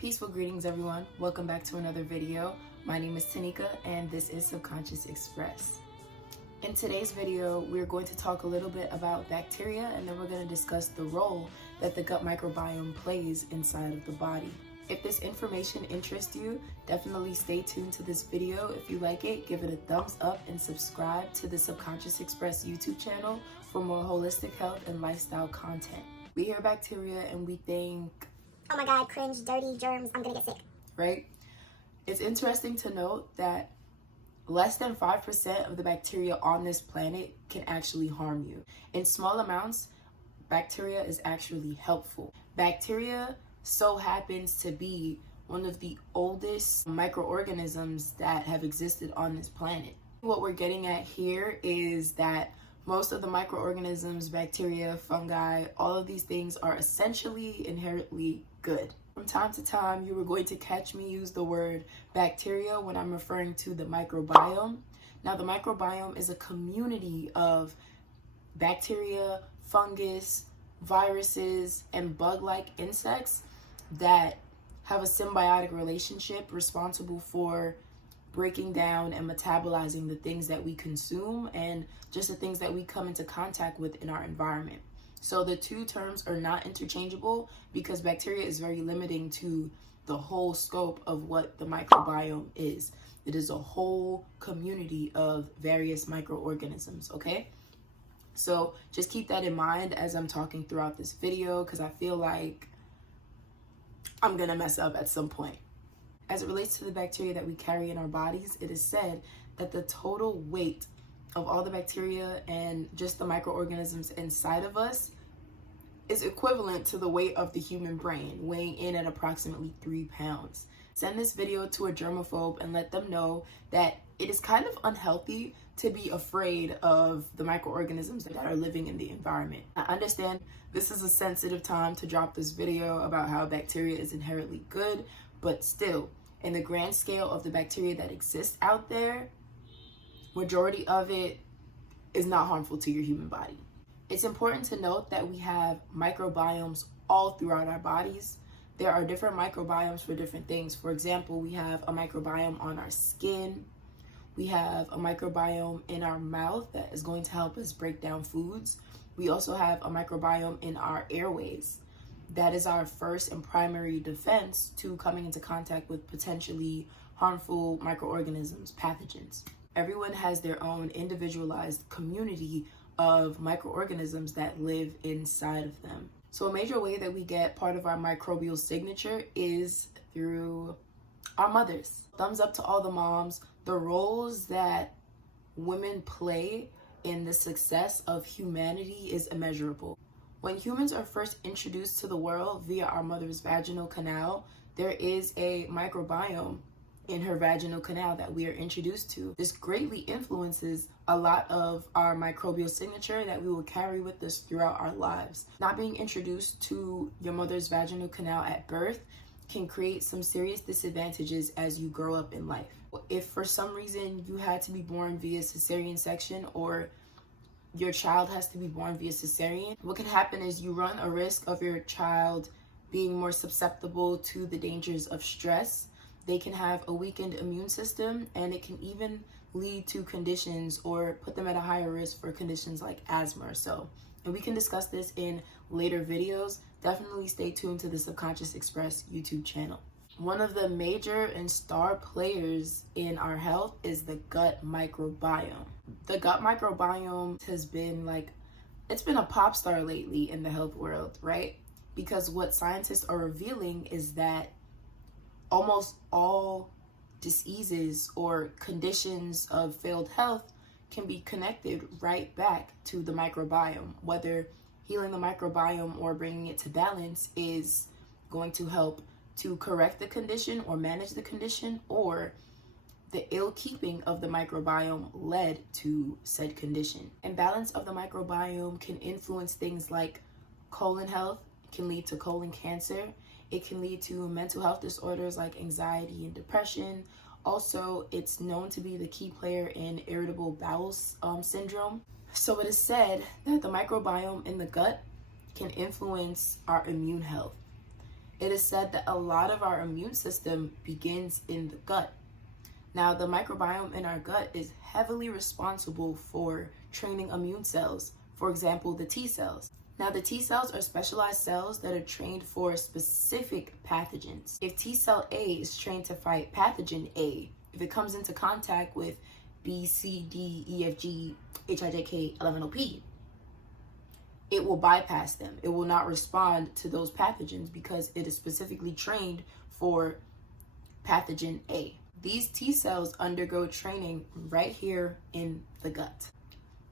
Peaceful greetings, everyone. Welcome back to another video. My name is Tanika and this is Subconscious Express. In today's video, we're going to talk a little bit about bacteria, and then we're going to discuss the role that the gut microbiome plays inside of the body. If this information interests you, definitely stay tuned to this video. If you like it, give it a thumbs up and subscribe to the Subconscious Express YouTube channel for more holistic health and lifestyle content. We hear bacteria and we think, oh my God, cringe, dirty, germs, I'm gonna get sick. Right? It's interesting to note that less than 5% of the bacteria on this planet can actually harm you. In small amounts, bacteria is actually helpful. Bacteria so happens to be one of the oldest microorganisms that have existed on this planet. What we're getting at here is that most of the microorganisms, bacteria, fungi, all of these things are essentially inherently good. From time to time, you were going to catch me use the word bacteria when I'm referring to the microbiome. Now, the microbiome is a community of bacteria, fungus, viruses, and bug-like insects that have a symbiotic relationship responsible for breaking down and metabolizing the things that we consume and just the things that we come into contact with in our environment. So the two terms are not interchangeable because bacteria is very limiting to the whole scope of what the microbiome is. It is a whole community of various microorganisms, okay? So just keep that in mind as I'm talking throughout this video, because I feel like I'm gonna mess up at some point. As it relates to the bacteria that we carry in our bodies, it is said that the total weight of all the bacteria and just the microorganisms inside of us is equivalent to the weight of the human brain, weighing in at approximately 3 pounds. Send this video to a germaphobe and let them know that it is kind of unhealthy to be afraid of the microorganisms that are living in the environment. I understand this is a sensitive time to drop this video about how bacteria is inherently good, but still, in the grand scale of the bacteria that exists out there, majority of it is not harmful to your human body. It's important to note that we have microbiomes all throughout our bodies. There are different microbiomes for different things. For example, we have a microbiome on our skin. We have a microbiome in our mouth that is going to help us break down foods. We also have a microbiome in our airways. That is our first and primary defense to coming into contact with potentially harmful microorganisms, pathogens. Everyone has their own individualized community of microorganisms that live inside of them. So a major way that we get part of our microbial signature is through our mothers. Thumbs up to all the moms. The roles that women play in the success of humanity is immeasurable. When humans are first introduced to the world via our mother's vaginal canal, there is a microbiome in her vaginal canal that we are introduced to. This greatly influences a lot of our microbial signature that we will carry with us throughout our lives. Not being introduced to your mother's vaginal canal at birth can create some serious disadvantages as you grow up in life. If for some reason you had to be born via cesarean section, or your child has to be born via cesarean, what can happen is you run a risk of your child being more susceptible to the dangers of stress. They can have a weakened immune system, and it can even lead to conditions or put them at a higher risk for conditions like asthma or so. And we can discuss this in later videos. Definitely stay tuned to the Subconscious Express YouTube channel. One of the major and star players in our health is the gut microbiome. The gut microbiome has been it's been a pop star lately in the health world, right? Because what scientists are revealing is that almost all diseases or conditions of failed health can be connected right back to the microbiome. Whether healing the microbiome or bringing it to balance is going to help to correct the condition or manage the condition, or the ill keeping of the microbiome led to said condition. Imbalance of the microbiome can influence things like colon health, can lead to colon cancer. It can lead to mental health disorders like anxiety and depression. Also, it's known to be the key player in irritable bowel syndrome. So it is said that the microbiome in the gut can influence our immune health. It is said that a lot of our immune system begins in the gut. Now, the microbiome in our gut is heavily responsible for training immune cells, for example, the T cells. Now, the T cells are specialized cells that are trained for specific pathogens. If T cell A is trained to fight pathogen A, if it comes into contact with B, C, D, E, F, G, H, I, J, K, L, M, N, O, P, it will bypass them. It will not respond to those pathogens because it is specifically trained for pathogen A. These T cells undergo training right here in the gut.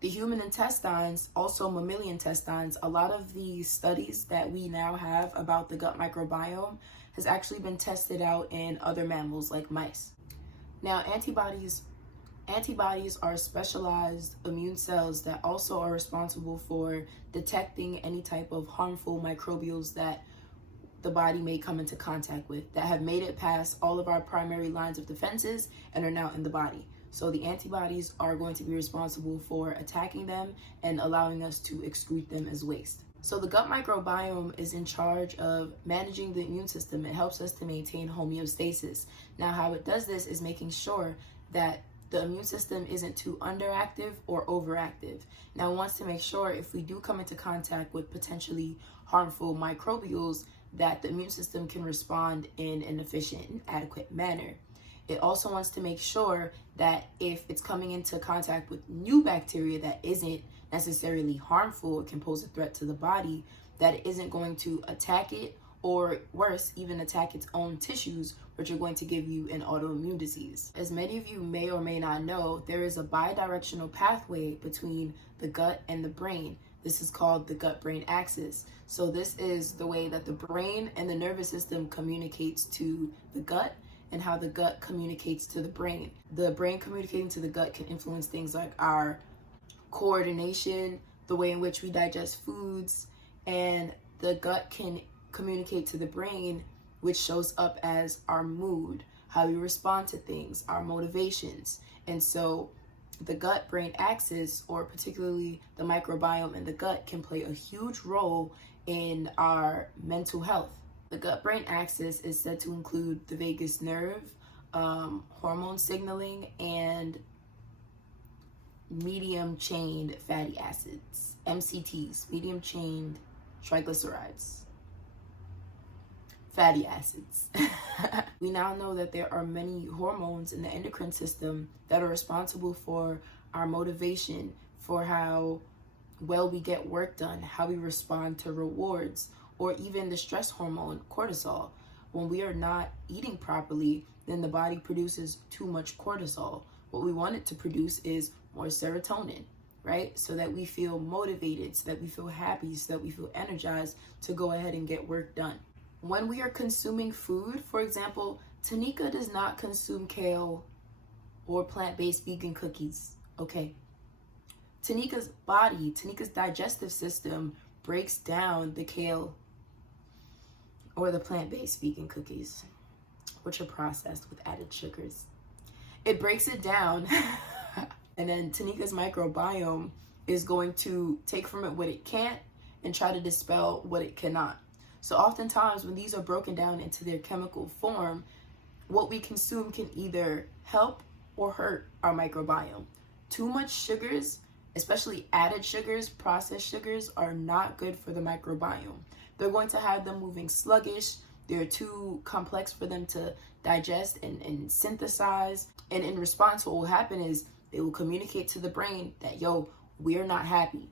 The human intestines, also mammalian intestines, a lot of the studies that we now have about the gut microbiome has actually been tested out in other mammals like mice. Now, antibodies are specialized immune cells that also are responsible for detecting any type of harmful microbials that the body may come into contact with, that have made it past all of our primary lines of defenses and are now in the body. So the antibodies are going to be responsible for attacking them and allowing us to excrete them as waste. So the gut microbiome is in charge of managing the immune system. It helps us to maintain homeostasis. Now, how it does this is making sure that the immune system isn't too underactive or overactive. Now, it wants to make sure if we do come into contact with potentially harmful microbials, that the immune system can respond in an efficient and adequate manner. It also wants to make sure that if it's coming into contact with new bacteria that isn't necessarily harmful, it can pose a threat to the body, that it isn't going to attack it, or worse, even attack its own tissues, which are going to give you an autoimmune disease. As many of you may or may not know, there is a bidirectional pathway between the gut and the brain. This is called the gut-brain axis. So this is the way that the brain and the nervous system communicates to the gut and how the gut communicates to the brain. The brain communicating to the gut can influence things like our coordination, the way in which we digest foods, and the gut can communicate to the brain, which shows up as our mood, how we respond to things, our motivations. And so the gut-brain axis, or particularly the microbiome in the gut, can play a huge role in our mental health. The gut-brain axis is said to include the vagus nerve, hormone signaling, and medium-chain fatty acids, MCTs, medium-chain triglycerides, fatty acids. We now know that there are many hormones in the endocrine system that are responsible for our motivation, for how well we get work done, how we respond to rewards, or even the stress hormone, cortisol. When we are not eating properly, then the body produces too much cortisol. What we want it to produce is more serotonin, right? So that we feel motivated, so that we feel happy, so that we feel energized to go ahead and get work done. When we are consuming food, for example, Tanika does not consume kale or plant-based vegan cookies, okay? Tanika's body, Tanika's digestive system breaks down the kale or the plant-based vegan cookies, which are processed with added sugars. It breaks it down, and then Tanika's microbiome is going to take from it what it can't and try to dispel what it cannot. So oftentimes when these are broken down into their chemical form, what we consume can either help or hurt our microbiome. Too much sugars, especially added sugars, processed sugars, are not good for the microbiome. They're going to have them moving sluggish. They're too complex for them to digest and synthesize. And in response, what will happen is they will communicate to the brain that, yo, we're not happy.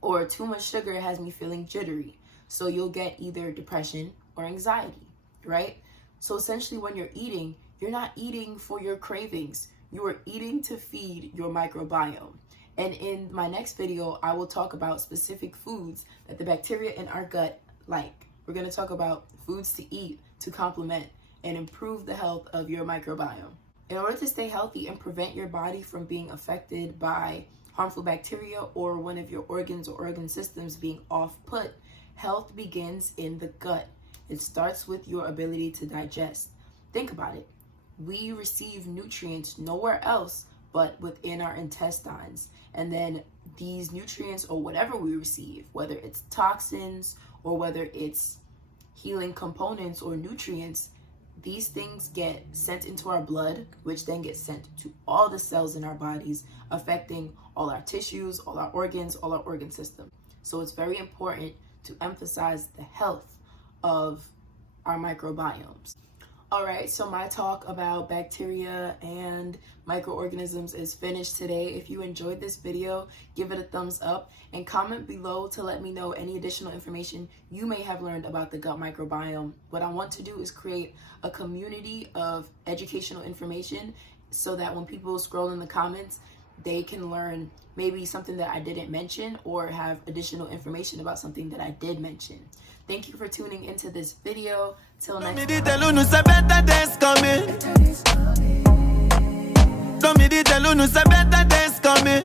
Or too much sugar has me feeling jittery. So you'll get either depression or anxiety, right? So essentially when you're eating, you're not eating for your cravings. You are eating to feed your microbiome. And in my next video, I will talk about specific foods that the bacteria in our gut like. We're going to talk about foods to eat to complement and improve the health of your microbiome. In order to stay healthy and prevent your body from being affected by harmful bacteria or one of your organs or organ systems being off-put, health begins in the gut. It starts with your ability to digest. Think about it. We receive nutrients nowhere else but within our intestines. And then these nutrients, or whatever we receive, whether it's toxins or whether it's healing components or nutrients, these things get sent into our blood, which then gets sent to all the cells in our bodies, affecting all our tissues, all our organs, all our organ system. So it's very important to emphasize the health of our microbiomes. All right, so my talk about bacteria and microorganisms is finished today. If you enjoyed this video, give it a thumbs up and comment below to let me know any additional information you may have learned about the gut microbiome. What I want to do is create a community of educational information so that when people scroll in the comments, they can learn maybe something that I didn't mention or have additional information about something that I did mention. Thank you for tuning into this video. Till next time.